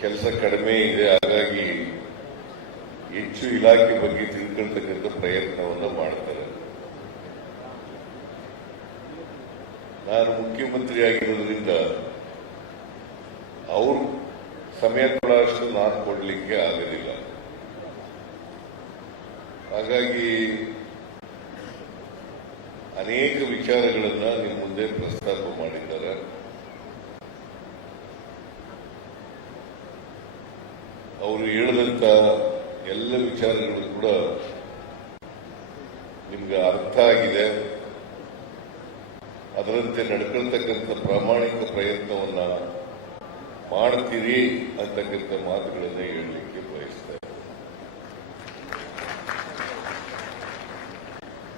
ಕೆಲಸ ಕಡಿಮೆ ಇದೆ, ಹಾಗಾಗಿ ಹೆಚ್ಚು ಇಲಾಖೆ ಬಗ್ಗೆ ತಿಳ್ಕೊಳ್ತಕ್ಕಂಥ ಪ್ರಯತ್ನವನ್ನು ಮಾಡ್ತಾರೆ. ನಾನು ಮುಖ್ಯಮಂತ್ರಿ ಆಗಿರೋದ್ರಿಂದ ಅವರು ಸಮಯ ಕೊಡೋಷ್ಟು ನಾನು ಕೊಡಲಿಕ್ಕೆ ಆಗೋದಿಲ್ಲ. ಹಾಗಾಗಿ ಅನೇಕ ವಿಚಾರಗಳನ್ನ ನಿಮ್ಮ ಮುಂದೆ ಪ್ರಸ್ತಾಪ ಮಾಡಿದ್ದಾರೆ. ಅವರು ಹೇಳಿದಂತ ಎಲ್ಲ ವಿಚಾರಗಳು ಕೂಡ ನಿಮ್ಗೆ ಅರ್ಥ ಆಗಿದೆ. ಅದರಂತೆ ನಡ್ಕೊಳ್ತಕ್ಕಂಥ ಪ್ರಾಮಾಣಿಕ ಪ್ರಯತ್ನವನ್ನ ಮಾಡ್ತೀರಿ ಅಂತಕ್ಕಂಥ ಮಾತುಗಳನ್ನ ಹೇಳಲಿಕ್ಕೆ ಬಯಸ್ತಾರೆ.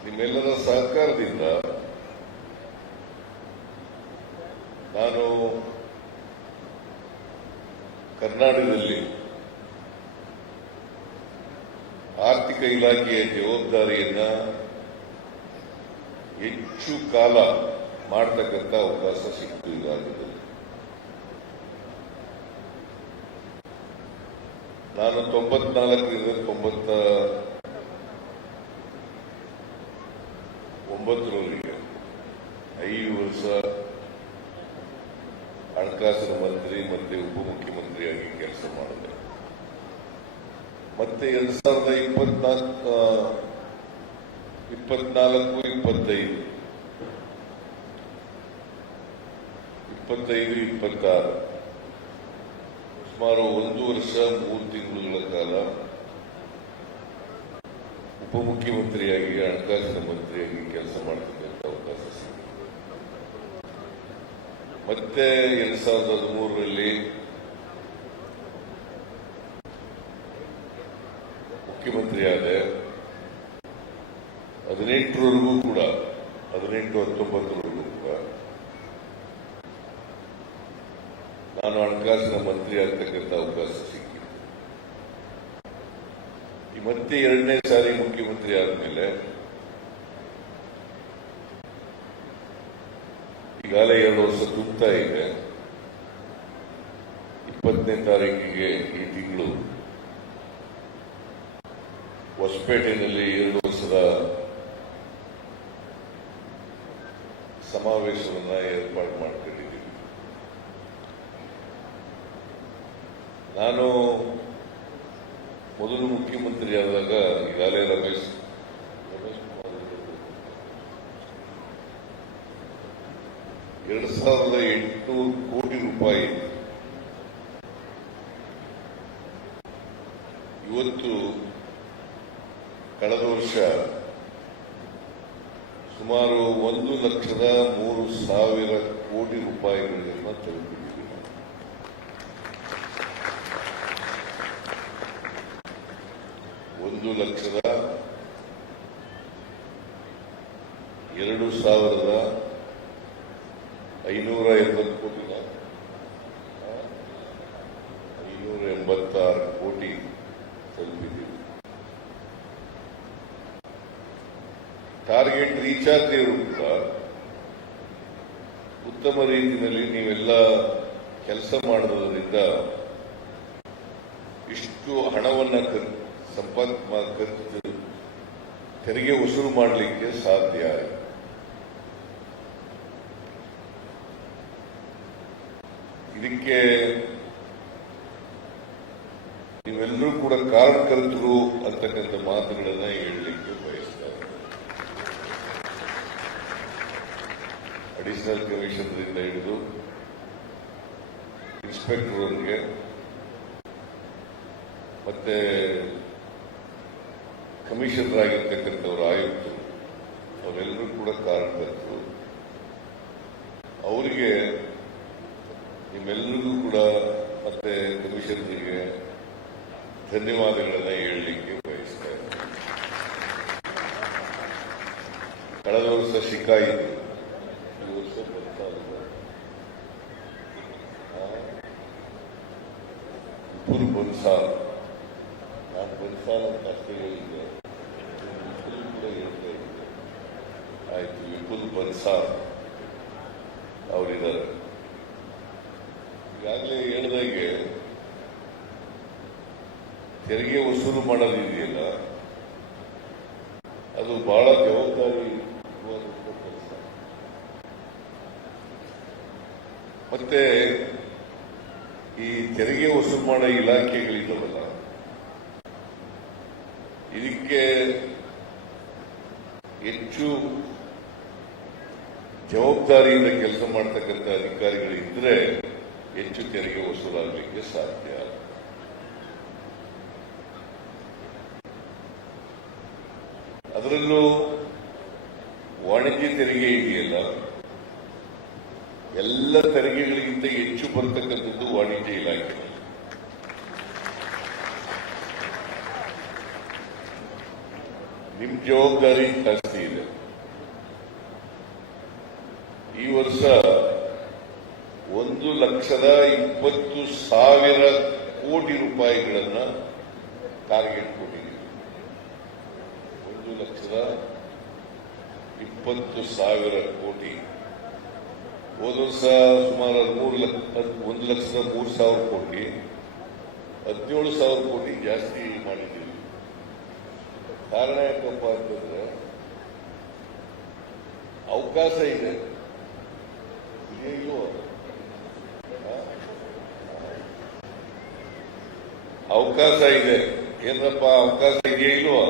ನಿಮ್ಮೆಲ್ಲರ ಸಹಕಾರದಿಂದ ನಾನು ಕರ್ನಾಟಕದಲ್ಲಿ ಆರ್ಥಿಕ ಇಲಾಖೆಯ ಜವಾಬ್ದಾರಿಯನ್ನ ಹೆಚ್ಚು ಕಾಲ ಮಾಡತಕ್ಕಂಥ ಅವಕಾಶ ಸಿಕ್ತು. ಈಗಾಗಲೇ ನಾನು 94ರಿಂದ 99ರವರೆಗೆ 5 ವರ್ಷ ಹಣಕಾಸಿನ ಮಂತ್ರಿ ಮತ್ತೆ ಉಪಮುಖ್ಯಮಂತ್ರಿಯಾಗಿ ಕೆಲಸ ಮಾಡಿದೆ. ಮತ್ತೆ 2024, 25, 26 ಸುಮಾರು 1 ವರ್ಷ 3 ತಿಂಗಳುಗಳ ಕಾಲ ಉಪಮುಖ್ಯಮಂತ್ರಿಯಾಗಿ ಹಣಕಾಸಿನ ಮಂತ್ರಿಯಾಗಿ ಕೆಲಸ ಮಾಡತಕ್ಕಂಥ ಅವಕಾಶ ಸಿಕ್ಕಿದೆ. ಮತ್ತೆ 2013ರಲ್ಲಿ ಮುಖ್ಯಮಂತ್ರಿ ಆದೆ. 18ರವರೆಗೂ ಕೂಡ 18-19ರವರೆಗೂ ಕೂಡ ನಾನು ಹಣಕಾಸಿನ ಮಂತ್ರಿ ಆಗ್ತಕ್ಕಂಥ ಅವಕಾಶ ಸಿಕ್ಕಿದೆ. ಈ ಮತ್ತೆ 2ನೇ ಸಾರಿ ಮುಖ್ಯಮಂತ್ರಿ ಆದಮೇಲೆ ಈಗಾಗಲೇ 2 ವರ್ಷ ತುಂಬುತ್ತಾ ಇದೆ. 20ನೇ ತಾರೀಕಿಗೆ ಈ ತಿಂಗಳು ಹೊಸಪೇಟೆಯಲ್ಲಿ 2 ವರ್ಷದ ಸಮಾವೇಶವನ್ನ ಏರ್ಪಾಡು ಮಾಡಿಕೊಂಡಿದ್ದೀವಿ. ನಾನು ಮೊದಲು ಮುಖ್ಯಮಂತ್ರಿ ಆದಾಗ ಈಗಾಗಲೇ ರಮೇಶ್ ಕುಮಾರ್ 2800 ಕೋಟಿ ರೂಪಾಯಿ ಇವತ್ತು ಕಳೆದ ವರ್ಷ ಸುಮಾರು 1,03,000 ಕೋಟಿ ರೂಪಾಯಿಗಳನ್ನು ತಲುಪಿದ್ದೀವಿ. 1,02,580 ಕೋಟಿ 586 ಕೋಟಿ ತಲುಪಿದ್ದೀವಿ. ಟಾರ್ಗೆಟ್ ರೀಚ್ ಆಗದಿರು ಕೂಡ ಉತ್ತಮ ರೀತಿಯಲ್ಲಿ ನೀವೆಲ್ಲ ಕೆಲಸ ಮಾಡೋದ್ರಿಂದ ಇಷ್ಟು ಹಣವನ್ನು ಖರ್ಚು ತೆರಿಗೆ ವಸೂಲು ಮಾಡಲಿಕ್ಕೆ ಸಾಧ್ಯ. ಇದಕ್ಕೆ ನೀವೆಲ್ಲರೂ ಕೂಡ ಕಾರಣಕರ್ತರು ಅಂತಕ್ಕಂಥ ಮಾತುಗಳನ್ನ ಹೇಳಲಿಕ್ಕೆ ಬಯಸ್ತಾರೆ. ಅಡಿಷನಲ್ ಕಮಿಷನರಿಂದ ಹಿಡಿದು ಇನ್ಸ್ಪೆಕ್ಟರ್ವರೆಗೆ ಮತ್ತೆ ಕಮಿಷನರ್ ಆಗಿರ್ತಕ್ಕಂಥವ್ರು, ಆಯುಕ್ತರು, ಅವರೆಲ್ಲರೂ ಕೂಡ ಕಾರಣಕರ್ತರು. ಅವರಿಗೆ ನಿಮ್ಮೆಲ್ಲರಿಗೂ ಕೂಡ ಮತ್ತೆ ಕಮಿಷನರಿಗೆ ಧನ್ಯವಾದಗಳನ್ನ ಹೇಳಲಿಕ್ಕೆ ಬಯಸ್ತಾರೆ. ಕಳೆದ ವರ್ಷ ಶಿಕಾಯಿತು, ಈ ವರ್ಷ ಬನ್ಸಾಲ್, ನಾನು ಬನ್ಸಾಲ್ ಅಂತ ಅಷ್ಟೇ ಹೇಳಿದ್ದೆ, ಕೂಡ ಹೇಳ್ತಾ ಇದ್ದೆ. ಆಯ್ತು, ವಿಪುಲ್ ಬನ್ಸಾಲ್ ಅವರಿದ್ದಾರೆ. ಈಗಾಗಲೇ ಹೇಳಿದಾಗೆ ತೆರಿಗೆ ವಸೂಲು ಮಾಡೋದಿದೆಯಲ್ಲ, ಅದು ಬಹಳ ಜವಾಬ್ದಾರಿ ಕೆಲಸ. ಮತ್ತೆ ಈ ತೆರಿಗೆ ವಸೂಲು ಮಾಡೋ ಇಲಾಖೆಗಳಿದ್ದಾವಲ್ಲ, ಇದಕ್ಕೆ ಹೆಚ್ಚು ಜವಾಬ್ದಾರಿಯಿಂದ ಕೆಲಸ ಮಾಡ್ತಕ್ಕಂಥ ಅಧಿಕಾರಿಗಳಿದ್ರೆ ಹೆಚ್ಚು ತೆರಿಗೆ ವಸೂಲಾಗಲಿಕ್ಕೆ ಸಾಧ್ಯ. ಅದರಲ್ಲೂ ವಾಣಿಜ್ಯ ತೆರಿಗೆ ಇದೆಯಲ್ಲ, ಎಲ್ಲ ತೆರಿಗೆಗಳಿಗಿಂತ ಹೆಚ್ಚು ಬರ್ತಕ್ಕಂಥದ್ದು ವಾಣಿಜ್ಯ ಇಲಾಖೆ. ನಿಮ್ ಜವಾಬ್ದಾರಿ ಜಾಸ್ತಿ ಇದೆ. ಈ ವರ್ಷ 1,20,000 ಕೋಟಿ ರೂಪಾಯಿಗಳನ್ನ ಟಾರ್ಗೆಟ್ ಕೊಟ್ಟಿದ್ದೀವಿ. 1,20,000 ಕೋಟಿ. ಹೋದ ವರ್ಷ ಸುಮಾರು 1,03,000 ಕೋಟಿ, 17,000 ಕೋಟಿ ಜಾಸ್ತಿ ಮಾಡಿದ್ದೀವಿ. ಕಾರಣ ಯಾಕಪ್ಪ ಅಂತಂದ್ರೆ ಅವಕಾಶ ಇದೆ. ಇಲ್ವೋ? ಅವಕಾಶ ಇದೆ. ಏನಪ್ಪ ಅವಕಾಶ ಇದೆಯಾ ಇಲ್ವೋ?